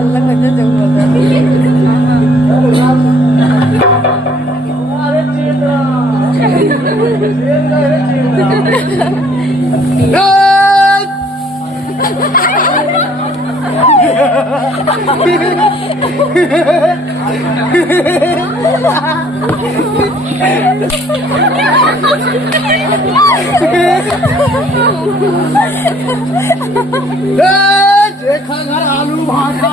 अल्लाह करता जरूर होता देखा घर आलू भाजा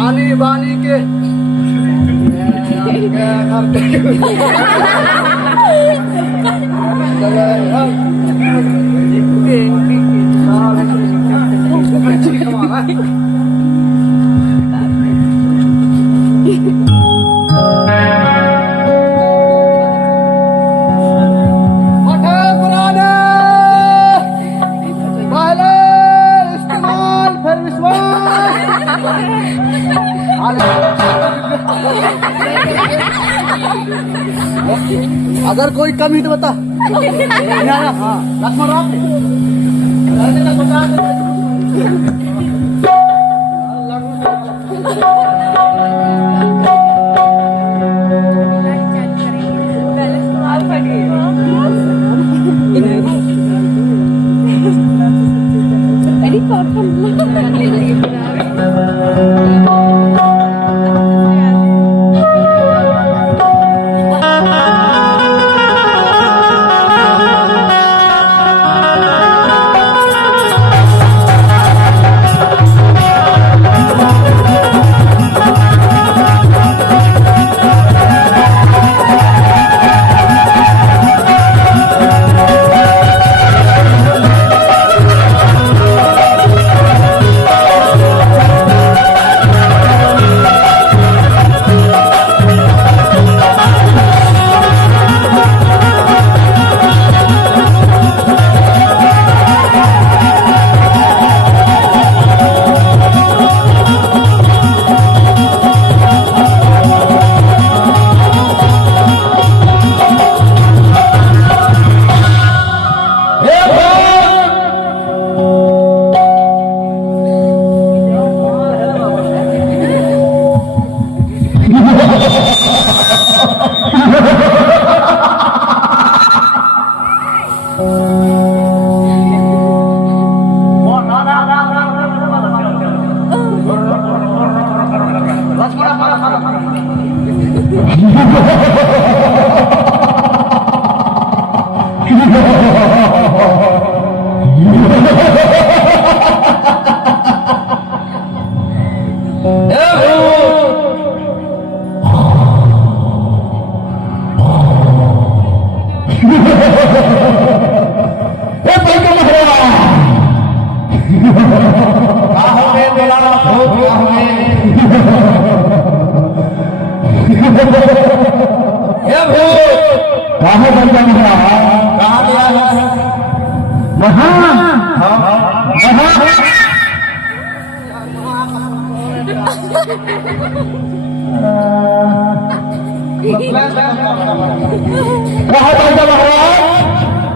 आनी बानी के अगर कोई कमी तो बता। हाँ लक्ष्मण राम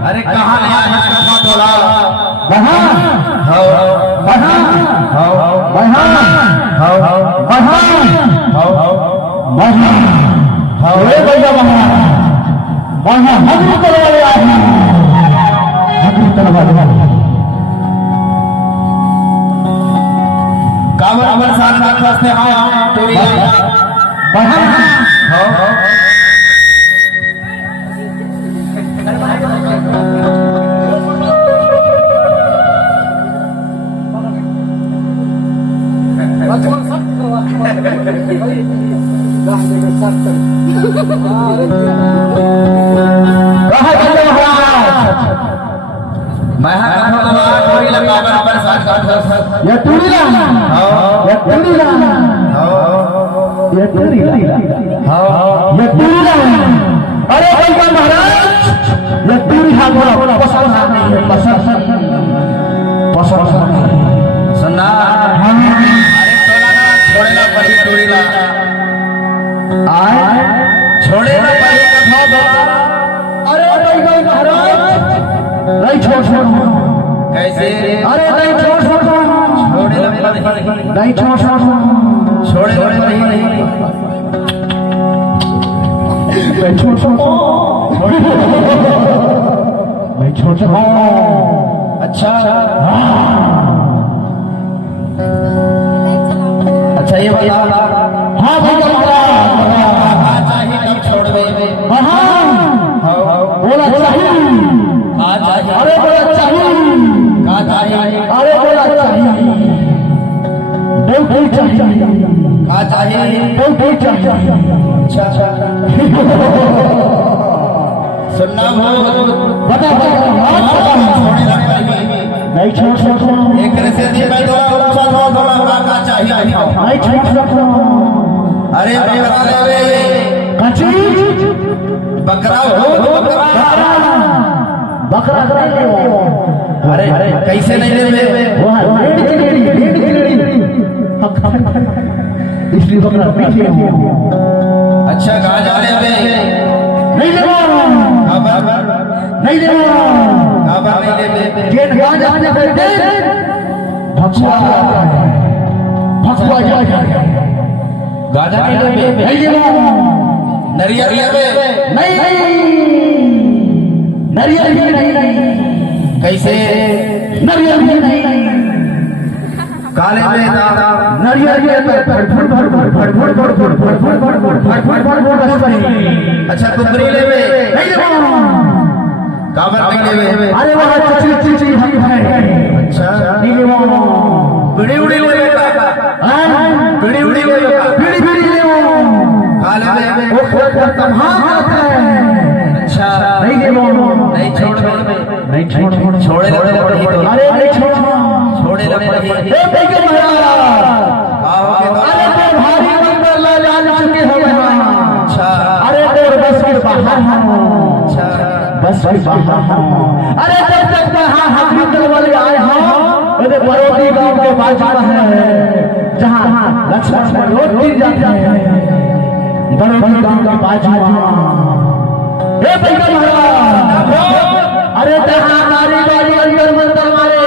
अरे कहाँ आया है टोला कावर साथ अरे कैसे अरे नहीं छोड़ छोड़े लगता नहीं छोड़े लगता नहीं मैं छोड़ अच्छा अच्छा ये बता हाँ भैया चाहिए कब छोड़ दे बोला चाहिए अरे बोला चाहिए कहा चाहिए अरे बोला चाहिए बिल्कुल चाहिए कहा चाहिए बिल्कुल चाहिए अच्छा सुनना हो बता छोड़े लगता नहीं छोड़ सकता एक से दी मैं तो ऊंचा थोड़ा कहा चाहिए नहीं छोड़ सकता अरे बकरा ले रे कच्ची बकरा हो बकरा अरे कैसे नहीं ले इसलिए बकरा अच्छा कहा जा रहे हैं नहीं ले नहीं ले खबर नहीं ले गेट गाजा करते भक्सुआ गाजा नहीं ले नहीं ले नरियर ले नहीं नरियल भी नहीं कैसे नरियल भी नहीं काले में नरियल भी अच्छा कुंदरी ले नहीं खबर नहीं ले अरे वह चिची है अच्छा नहीं ले बिड़ी उड़ी ले बिड़ी उड़ी ले बीड़ी ले काले में वो अच्छा नहीं ले नहीं छोड़ नहीं छोड़े लगते पड़ी तो अरे छोड़े लगते पड़ी अरे तो भारी मंदिर ला चुके हो अच्छा अरे तो बस के बाहर अच्छा बस के बाहर अरे जब तक हाथी वाले आए हैं अरे बरोटी गांव के बाजू है जहाँ लक्ष्मण रोटी जाते हैं बरोटी गांव के बाजू हे भैया महाराज अरे जहाँ नारी बारी अंदर मंदिर मारे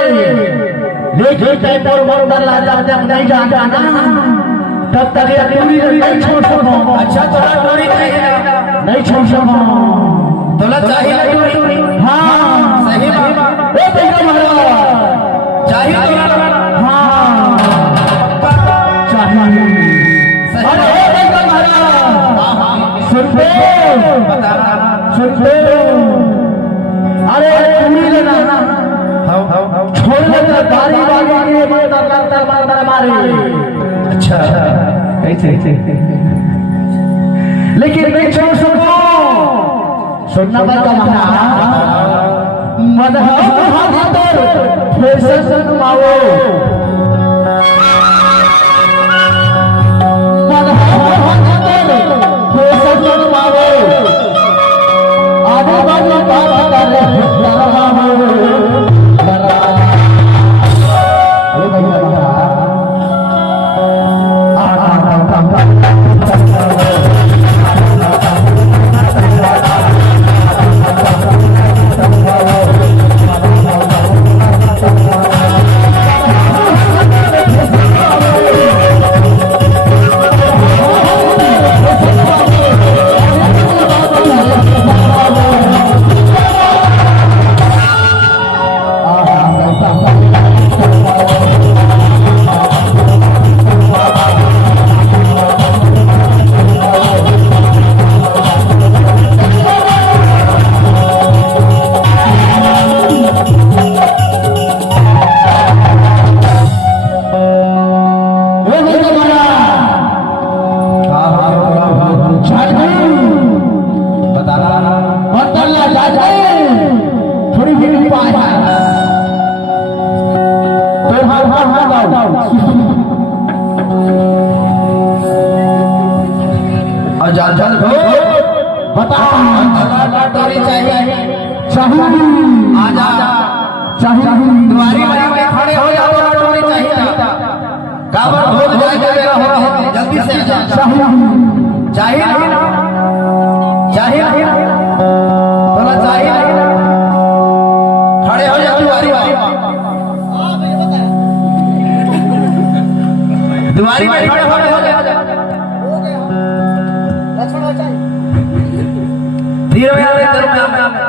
लेकिन टाइम पर मंदिर ला जब नहीं जाता ना तब तक ये पूरी नहीं छोड़ सकता अच्छा थोड़ा दूरी नहीं छोड़ सकता तोला चाहिए हाँ सही बात हे भैया महाराज चाहिए हाँ चाहिए अरे हे भैया महाराज सुनते अरे पूरी लेना छोड़ लेना दारी बागी मारे अच्छा ऐसे लेकिन मैं छोड़ सको सुनना पड़ता मदहर फैशन माओ आधे बाजू जल हो बता टोरी चाहिए चाहिए आजा चाहिए तुम्हारी बारी में खड़े हो जाओ टोरी चाहिए काबर हो जाएगा हो जल्दी से आजा चाहिए चाहिए थोड़ा चाहिए खड़े हो जाओ दुआरी में खड़े हो जा लक्ष्मण आ जाए धीरे में आवे तरफ में